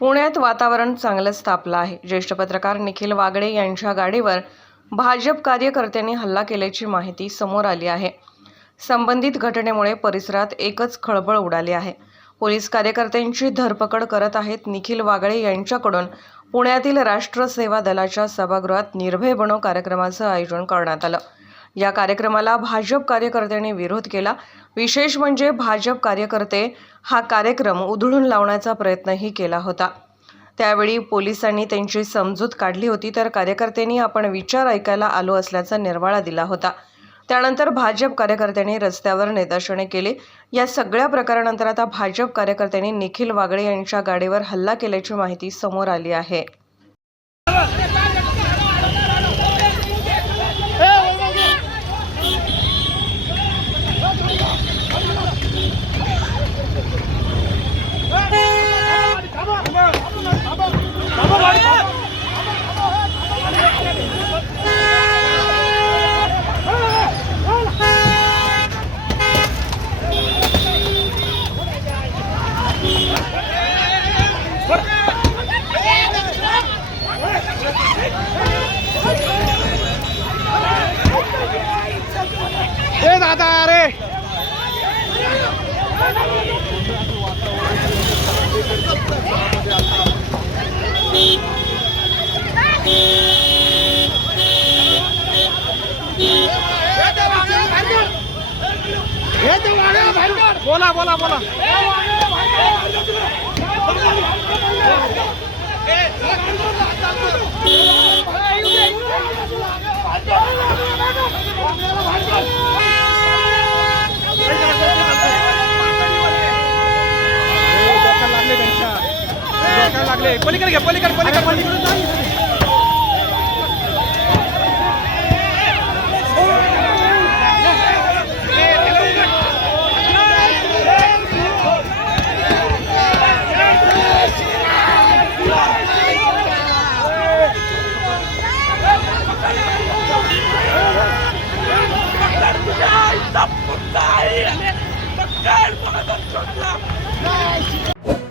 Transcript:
पुण्यात वातावरण चांगलंच तापलं आहे। ज्येष्ठ पत्रकार निखिल वागळे यांच्या गाडीवर भाजप कार्यकर्त्यांनी हल्ला केल्याची माहिती समोर आली आहे। संबंधित घटनेमुळे परिसरात एकच खळबळ उडाली आहे। पोलीस कार्यकर्त्यांची धरपकड करत आहेत। निखिल वागळे यांच्याकडून पुण्यातील राष्ट्र सेवा दलाच्या सभागृहात निर्भय बनो कार्यक्रमाचं आयोजन करण्यात आलं। या कार्यक्रमाला भाजप कार्यकर्त्यांनी विरोध केला। विशेष म्हणजे भाजप कार्यकर्ते हा कार्यक्रम उधळून लावण्याचा प्रयत्नही केला होता। त्यावेळी पोलिसांनी त्यांची समजूत काढली होती, तर कार्यकर्त्यांनी आपण विचार ऐकायला आलो असल्याचा निर्वाळा दिला होता। त्यानंतर भाजप कार्यकर्त्यांनी रस्त्यावर निदर्शने केली। या सगळ्या प्रकारानंतर आता भाजप कार्यकर्त्यांनी निखिल वागळे यांच्या गाडीवर हल्ला केल्याची माहिती समोर आली आहे। दादा अरे बोला बोला बोला लागले पलीकडे घ्या पलीकडे Stop!